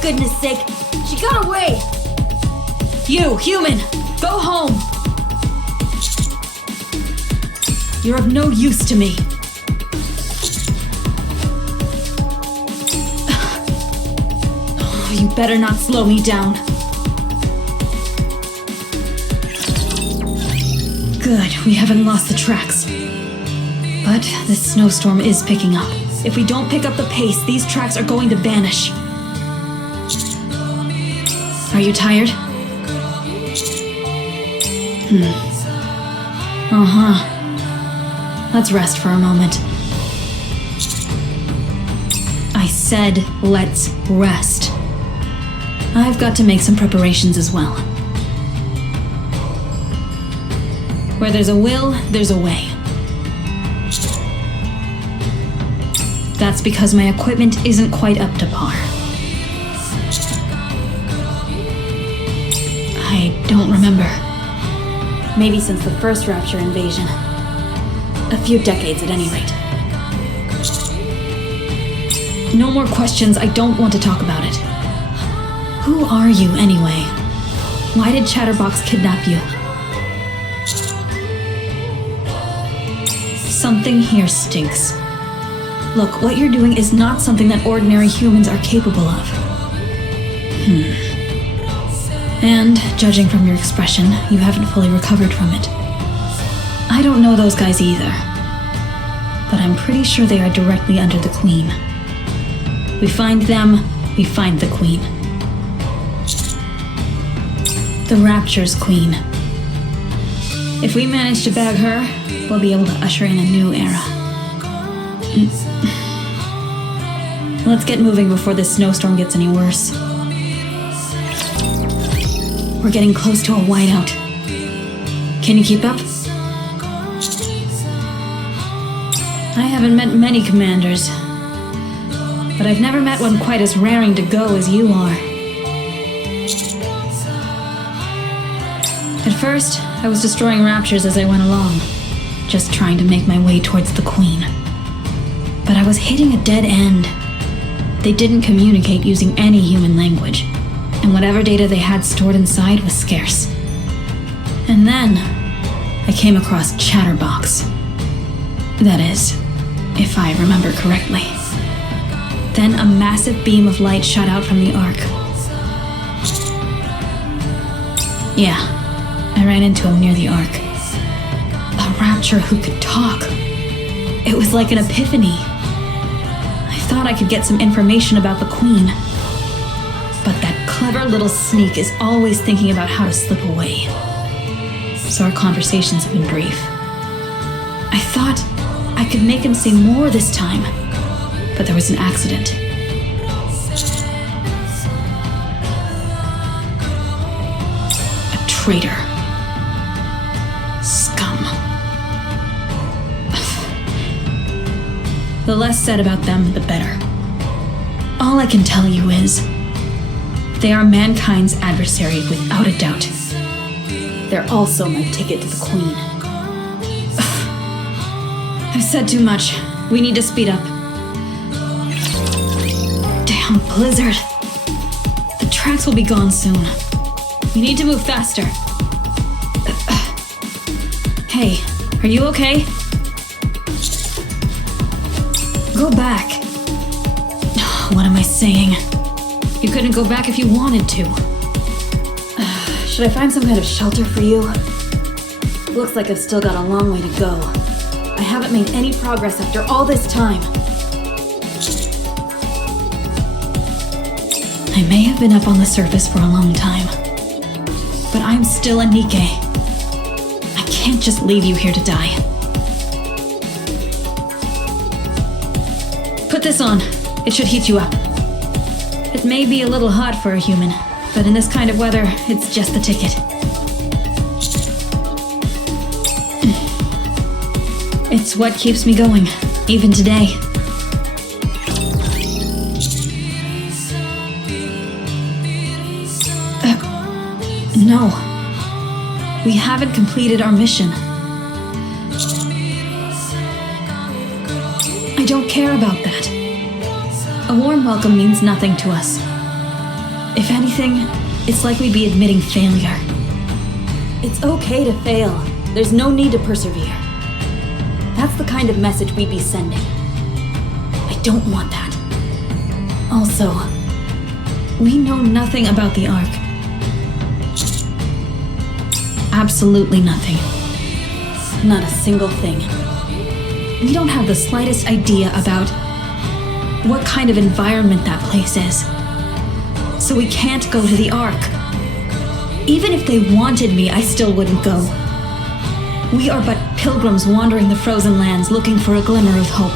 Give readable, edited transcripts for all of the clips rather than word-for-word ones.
goodness sake! She got away! You, human! Go home! You're of no use to me. Oh, you better not slow me down. Good, we haven't lost the tracks. But this snowstorm is picking up. If we don't pick up the pace, these tracks are going to vanish. Are you tired? Let's rest for a moment. I said, let's rest. I've got to make some preparations as well. Where there's a will, there's a way. That's because my equipment isn't quite up to par. I don't remember. Maybe since the first Rapture invasion. A few decades at any rate. No more questions, I don't want to talk about it. Who are you, anyway? Why did Chatterbox kidnap you? Something here stinks. Look, what you're doing is not something that ordinary humans are capable of. And, judging from your expression, you haven't fully recovered from it. I don't know those guys either. But I'm pretty sure they are directly under the Queen. We find them, we find the Queen. The Rapture's Queen. If we manage to bag her, we'll be able to usher in a new era. Let's get moving before this snowstorm gets any worse. We're getting close to a whiteout. Can you keep up? I haven't met many commanders, but I've never met one quite as raring to go as you are. At first, I was destroying raptures as I went along, just trying to make my way towards the Queen. But I was hitting a dead end. They didn't communicate using any human language, and whatever data they had stored inside was scarce. And then, I came across Chatterbox. That is, if I remember correctly. Then a massive beam of light shot out from the Ark. Yeah, I ran into him near the Ark. A rapture who could talk. It was like an epiphany. I thought I could get some information about the Queen. But that clever little sneak is always thinking about how to slip away. So our conversations have been brief. I thought I could make him say more this time, but there was an accident. A traitor. Scum. The less said about them, the better. All I can tell you is, they are mankind's adversary without a doubt. They're also my ticket to the Queen. I've said too much. We need to speed up. Damn blizzard. The tracks will be gone soon. We need to move faster. Hey, are you okay? Go back. What am I saying? You couldn't go back if you wanted to. Should I find some kind of shelter for you? Looks like I've still got a long way to go. I haven't made any progress after all this time. I may have been up on the surface for a long time, but I'm still a Nikke. I can't just leave you here to die. Put this on. It should heat you up. It may be a little hot for a human, but in this kind of weather, it's just the ticket. It's what keeps me going, even today. No. We haven't completed our mission. I don't care about that. A warm welcome means nothing to us. If anything, it's like we'd be admitting failure. It's okay to fail. There's no need to persevere. That's the kind of message we'd be sending. I don't want that. Also, we know nothing about the Ark. Absolutely nothing. Not a single thing. We don't have the slightest idea about what kind of environment that place is. So we can't go to the Ark. Even if they wanted me, I still wouldn't go. We are but pilgrims wandering the frozen lands looking for a glimmer of hope.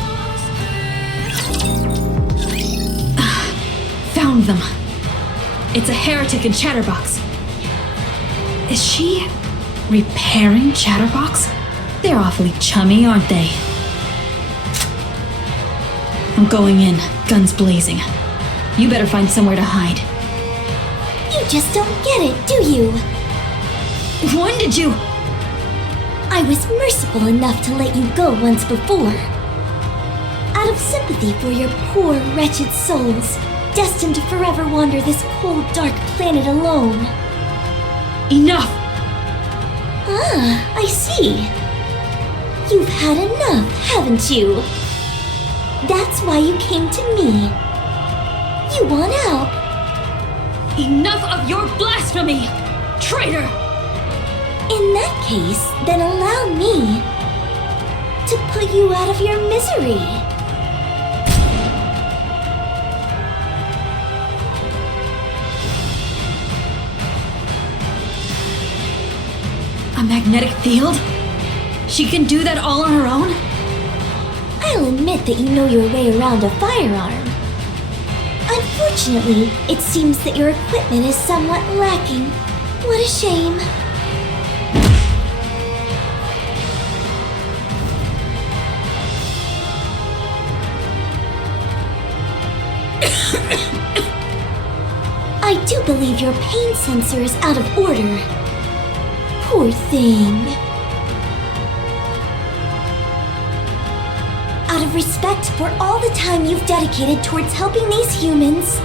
Found them. It's a heretic and Chatterbox. Is she repairing Chatterbox? They're awfully chummy, aren't they? I'm going in, guns blazing. You better find somewhere to hide. You just don't get it, do you? When did you? I was merciful enough to let you go once before. Out of sympathy for your poor, wretched souls, destined to forever wander this cold, dark planet alone. Enough! Ah, I see. You've had enough, haven't you? That's why you came to me. You want out. Enough of your blasphemy! Traitor! In that case, then allow me to put you out of your misery. A magnetic field? She can do that all on her own? I'll admit that you know your way around a firearm. Unfortunately, it seems that your equipment is somewhat lacking. What a shame. I do believe your pain sensor is out of order. Poor thing. Out of respect for all the time you've dedicated towards helping these humans,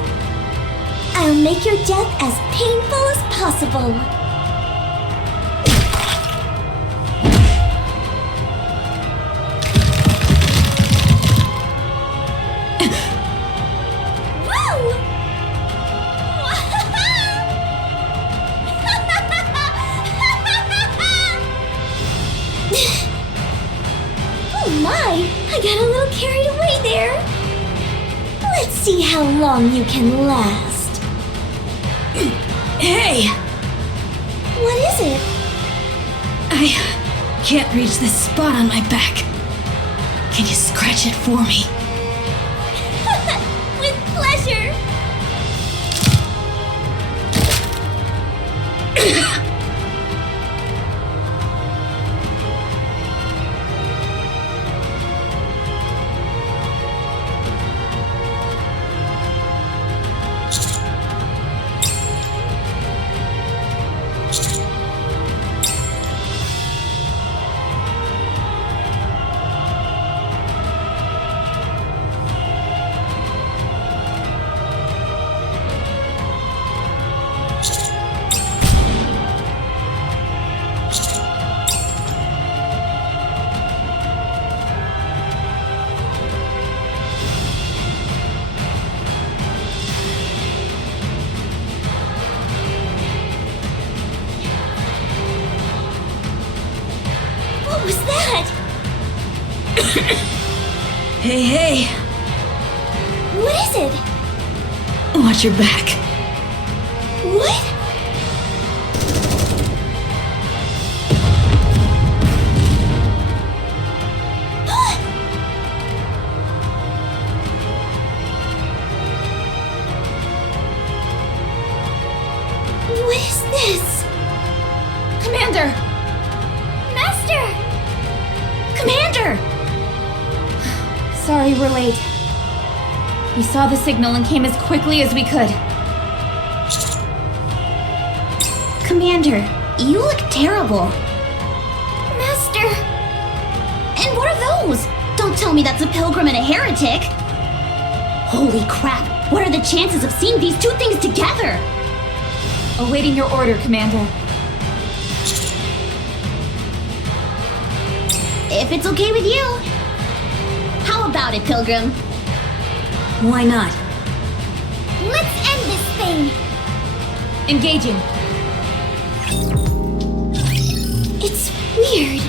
I'll make your death as painful as possible. Oh my, I got a little carried away there. Let's see how long you can last. Hey! What is it? I can't reach this spot on my back. Can you scratch it for me? With pleasure. What was that? Hey, hey! What is it? Watch your back. What? What is this? Commander! Master! Commander! Sorry we're late. We saw the signal and came as quickly as we could. Commander, you look terrible. Master! And what are those? Don't tell me that's a pilgrim and a heretic. Holy crap, What are the chances of seeing these two things together? Awaiting your order, Commander. If it's okay with you. How about it, Pilgrim? Why not? Let's end this thing! Engaging. It's weird.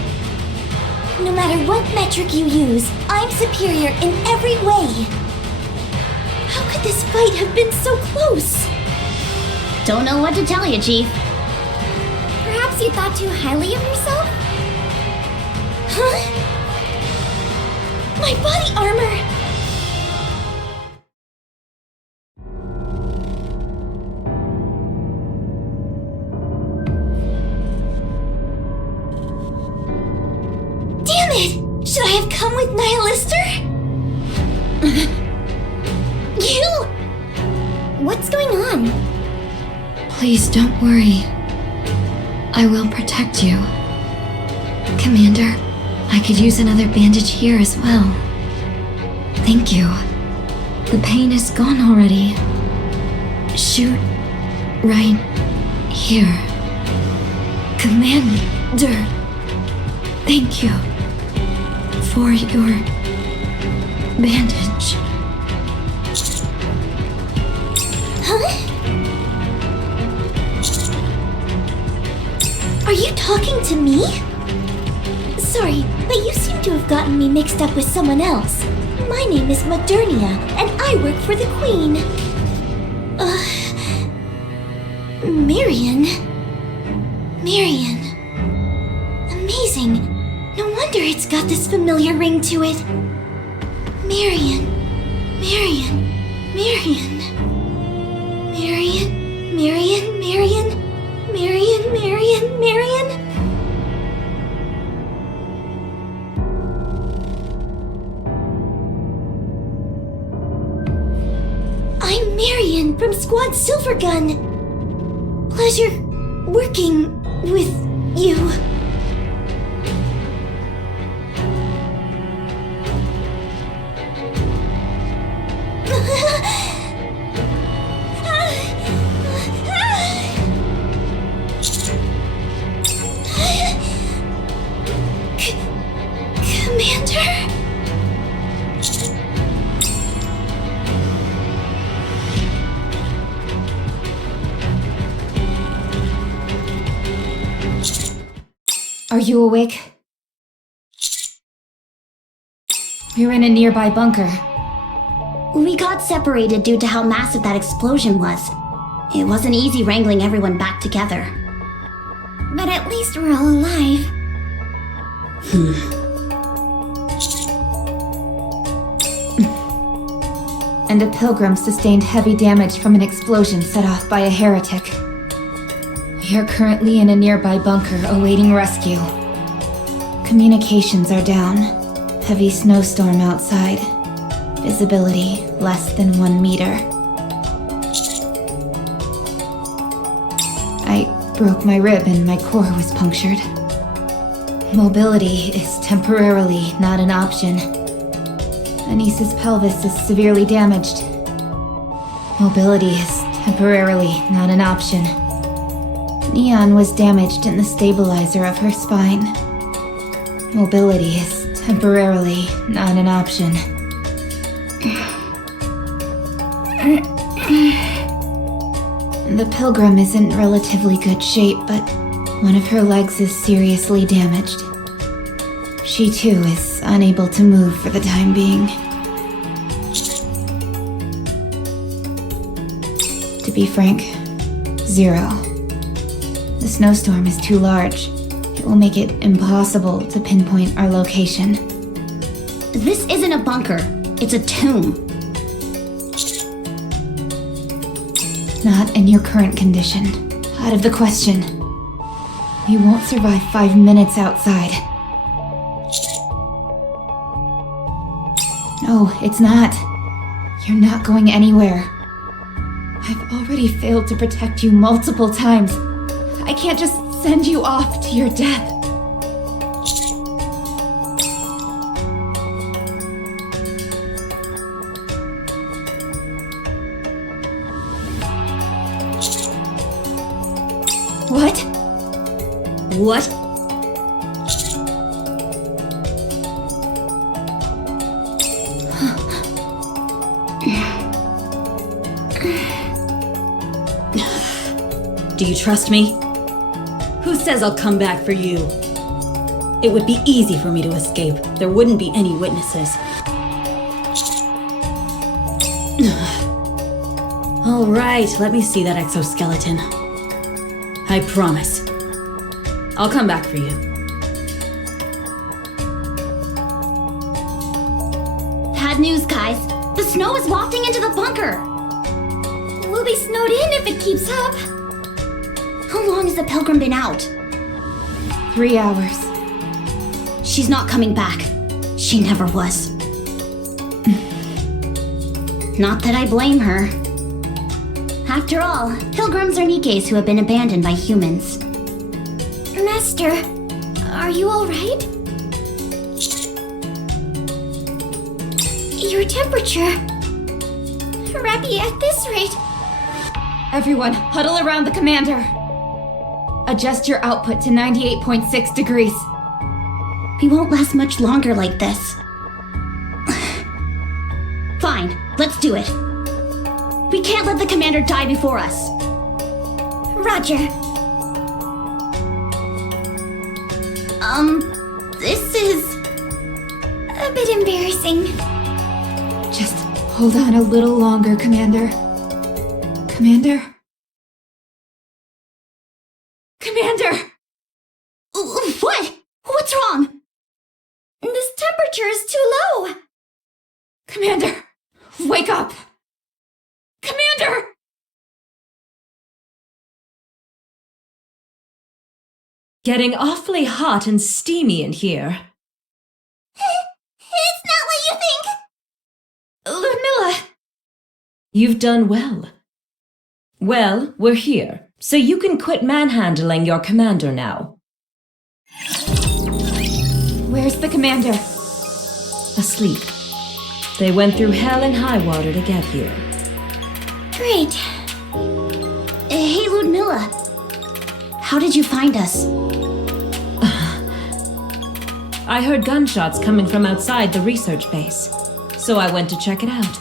No matter what metric you use, I'm superior in every way. How could this fight have been so close? Don't know what to tell you, Chief. Perhaps you thought too highly of yourself? Huh? My body armor! Damn it! Should I have come with Nihilister? You! What's going on? Please don't worry. I will protect you. Commander, I could use another bandage here as well. Thank you. The pain is gone already. Shoot right here. Commander, thank you for your bandage. Huh? Are you talking to me? Sorry, but you seem to have gotten me mixed up with someone else. My name is Modernia, and I work for the Queen. Marion? Marion. Amazing. No wonder it's got this familiar ring to it. Marion. Marion. Marion. Marion. Marion. Marion. Marion. Marion. Marion. I'm Marion from Squad Silvergun. Pleasure working with you. Commander? Are you awake? We're in a nearby bunker. We got separated due to how massive that explosion was. It wasn't easy wrangling everyone back together. But at least we're all alive. And a pilgrim sustained heavy damage from an explosion set off by a heretic. We are currently in a nearby bunker awaiting rescue. Communications are down. Heavy snowstorm outside. Visibility less than 1 meter. I broke my rib and my core was punctured. Mobility is temporarily not an option. Anissa's pelvis is severely damaged. Mobility is temporarily not an option. Neon was damaged in the stabilizer of her spine. Mobility is temporarily not an option. The pilgrim is in relatively good shape, but one of her legs is seriously damaged. She too is unable to move for the time being. To be frank, 0. The snowstorm is too large. It will make it impossible to pinpoint our location. This isn't a bunker. It's a tomb. Not in your current condition. Out of the question. You won't survive 5 minutes outside. No, it's not. You're not going anywhere. I've already failed to protect you multiple times. I can't just send you off to your death. What? What? Do you trust me? Who says I'll come back for you? It would be easy for me to escape. There wouldn't be any witnesses. All right, let me see that exoskeleton. I promise. I'll come back for you. Bad news, guys. The snow is wafting into the bunker. We'll be snowed in if it keeps up. How long has the pilgrim been out? 3 hours. She's not coming back. She never was. Not that I blame her. After all, pilgrims are Nikkes who have been abandoned by humans. Master, are you alright? Your temperature... Rabbi, at this rate... Everyone, huddle around the commander. Adjust your output to 98.6 degrees. We won't last much longer like this. Fine, let's do it. We can't let the commander die before us. Roger. This is... a bit embarrassing. Just hold on a little longer, Commander. Commander? Commander! What? What's wrong? This temperature is too low. Commander! Wake up! Commander! Getting awfully hot and steamy in here. It's not what you think. Ludmilla! You've done well. Well, we're here, so you can quit manhandling your commander now. Where's the commander? Asleep. They went through hell and high water to get here. Great. Hey, Ludmilla. How did you find us? I heard gunshots coming from outside the research base, so I went to check it out.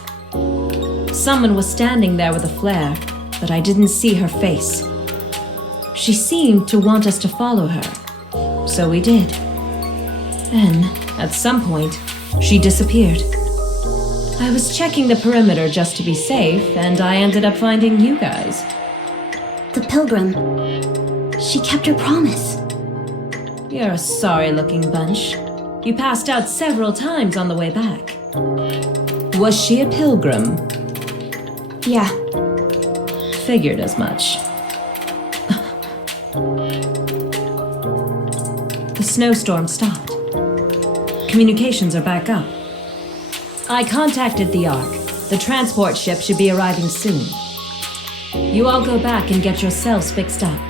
Someone was standing there with a flare, but I didn't see her face. She seemed to want us to follow her, so we did. Then, at some point, she disappeared. I was checking the perimeter just to be safe, and I ended up finding you guys. The pilgrim. She kept her promise. You're a sorry-looking bunch. You passed out several times on the way back. Was she a pilgrim? Yeah. Figured as much. The snowstorm stopped. Communications are back up. I contacted the Ark. The transport ship should be arriving soon. You all go back and get yourselves fixed up.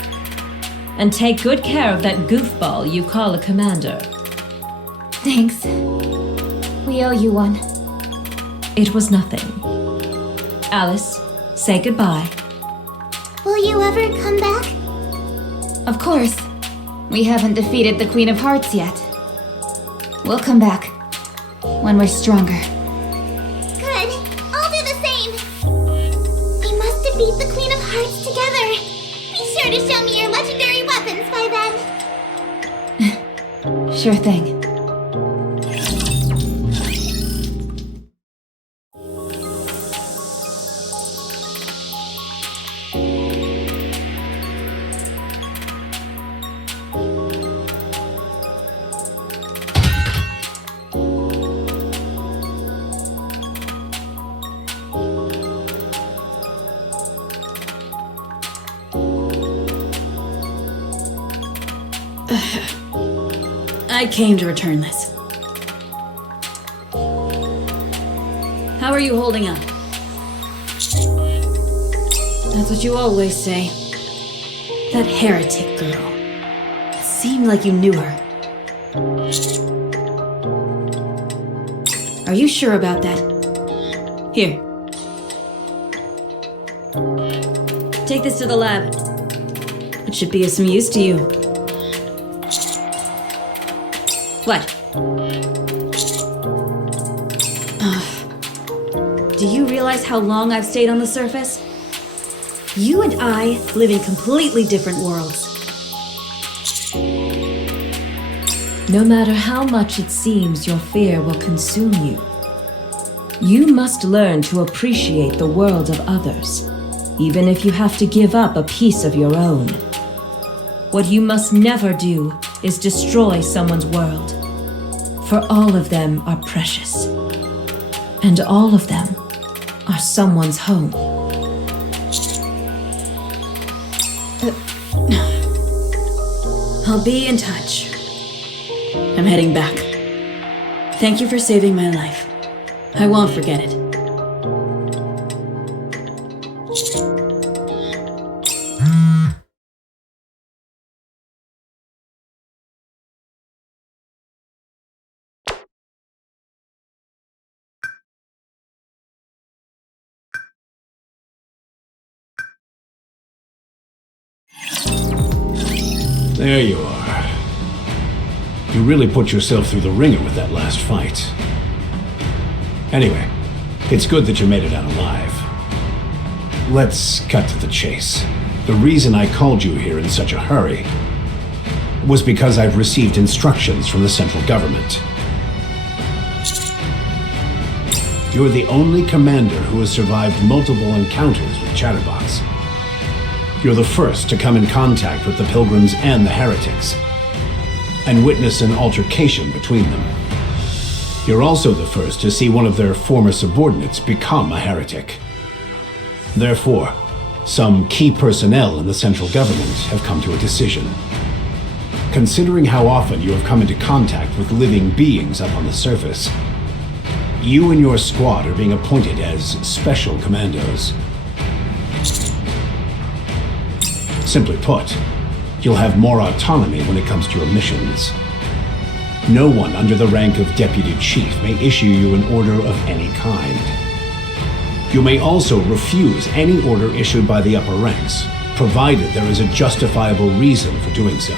And take good care of that goofball you call a commander. Thanks. We owe you one. It was nothing. Alice, say goodbye. Will you ever come back? Of course. We haven't defeated the Queen of Hearts yet. We'll come back. When we're stronger. Good. I'll do the same. We must defeat the Queen of Hearts together. Be sure to show me your legendary weapons by then. Sure thing. I came to return this. How are you holding up? That's what you always say. That heretic girl. It seemed like you knew her. Are you sure about that? Here. Take this to the lab. It should be of some use to you. What? Do you realize how long I've stayed on the surface? You and I live in completely different worlds. No matter how much it seems your fear will consume you, you must learn to appreciate the world of others, even if you have to give up a piece of your own. What you must never do is destroy someone's world, for all of them are precious, and all of them are someone's home. I'll be in touch. I'm heading back. Thank you for saving my life. I won't forget it. There you are. You really put yourself through the ringer with that last fight. Anyway, it's good that you made it out alive. Let's cut to the chase. The reason I called you here in such a hurry was because I've received instructions from the central government. You're the only commander who has survived multiple encounters with Chatterbox. You're the first to come in contact with the Pilgrims and the Heretics, and witness an altercation between them. You're also the first to see one of their former subordinates become a heretic. Therefore, some key personnel in the central government have come to a decision. Considering how often you have come into contact with living beings up on the surface, you and your squad are being appointed as special commandos. Simply put, you'll have more autonomy when it comes to your missions. No one under the rank of Deputy Chief may issue you an order of any kind. You may also refuse any order issued by the upper ranks, provided there is a justifiable reason for doing so.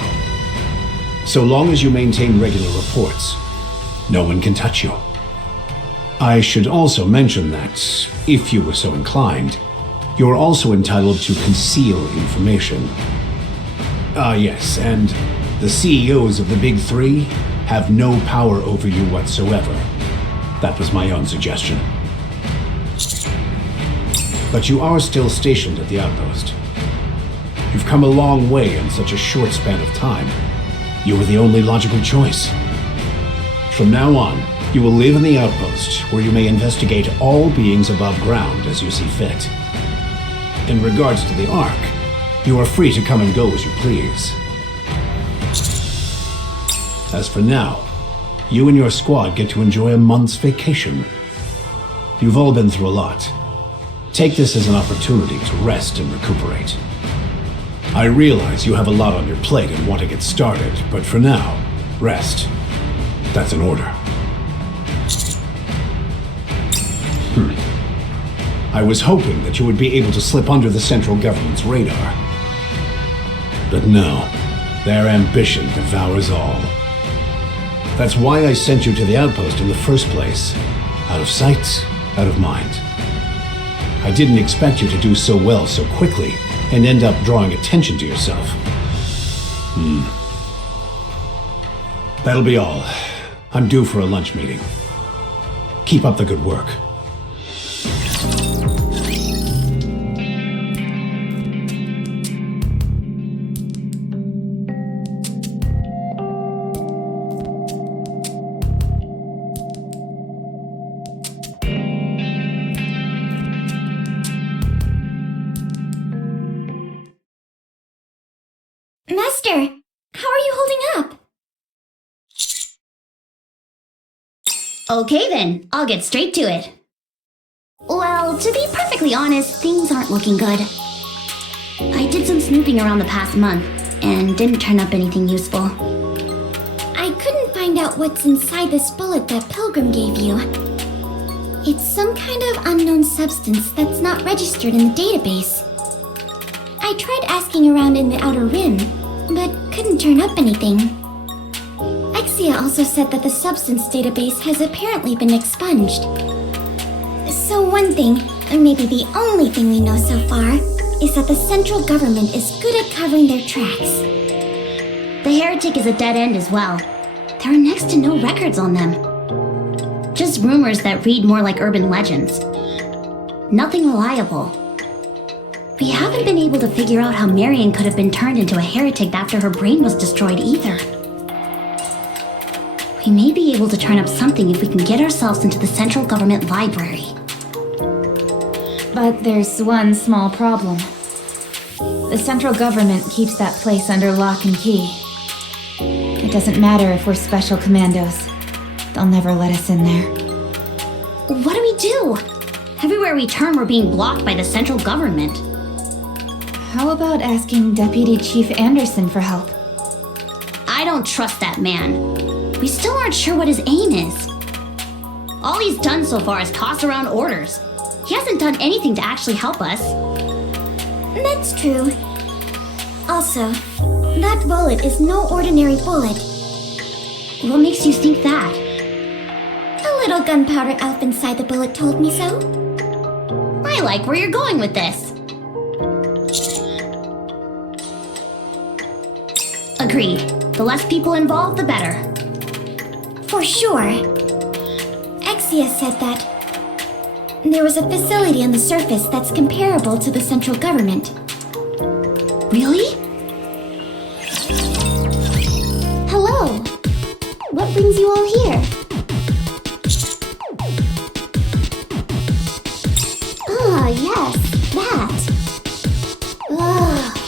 So long as you maintain regular reports, no one can touch you. I should also mention that, if you were so inclined, you are also entitled to conceal information. Yes, and the CEOs of the Big Three have no power over you whatsoever. That was my own suggestion. But you are still stationed at the outpost. You've come a long way in such a short span of time. You were the only logical choice. From now on, you will live in the outpost, where you may investigate all beings above ground as you see fit. In regards to the Ark, you are free to come and go as you please. As for now, you and your squad get to enjoy a month's vacation. You've all been through a lot. Take this as an opportunity to rest and recuperate. I realize you have a lot on your plate and want to get started, but for now, rest. That's an order. I was hoping that you would be able to slip under the central government's radar. But no, their ambition devours all. That's why I sent you to the outpost in the first place. Out of sight, out of mind. I didn't expect you to do so well so quickly and end up drawing attention to yourself. That'll be all. I'm due for a lunch meeting. Keep up the good work. Master, how are you holding up? Okay then, I'll get straight to it. Well, to be perfectly honest, things aren't looking good. I did some snooping around the past month, and didn't turn up anything useful. I couldn't find out what's inside this bullet that Pilgrim gave you. It's some kind of unknown substance that's not registered in the database. I I tried asking around in the Outer Rim, but couldn't turn up anything. Exia also said that the substance database has apparently been expunged. So one thing, and maybe the only thing we know so far, is that the central government is good at covering their tracks. The Heretic is a dead end as well. There are next to no records on them. Just rumors that read more like urban legends. Nothing reliable. We haven't been able to figure out how Marion could have been turned into a heretic after her brain was destroyed either. We may be able to turn up something if we can get ourselves into the central government library. But there's one small problem. The central government keeps that place under lock and key. It doesn't matter if we're special commandos. They'll never let us in there. What do we do? Everywhere we turn, we're being blocked by the central government. How about asking Deputy Chief Anderson for help? I don't trust that man. We still aren't sure what his aim is. All he's done so far is toss around orders. He hasn't done anything to actually help us. That's true. Also, that bullet is no ordinary bullet. What makes you think that? A little gunpowder elf inside the bullet told me so. I like where you're going with this. Agreed. The less people involved, the better. For sure. Exia said that there was a facility on the surface that's comparable to the central government. Really? Hello. What brings you all here? Ah, yes, that. Ugh.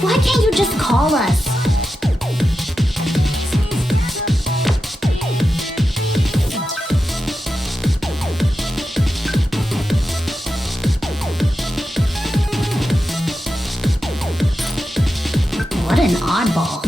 Why can't you just call us? What an oddball.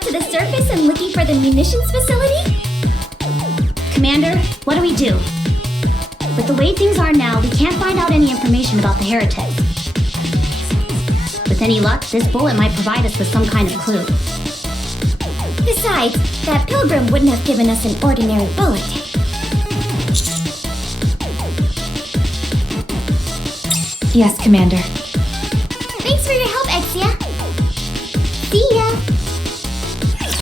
To the surface and looking for the munitions facility? Commander, what do we do? With the way things are now, we can't find out any information about the heretics. With any luck, this bullet might provide us with some kind of clue. Besides, that pilgrim wouldn't have given us an ordinary bullet. Yes, Commander.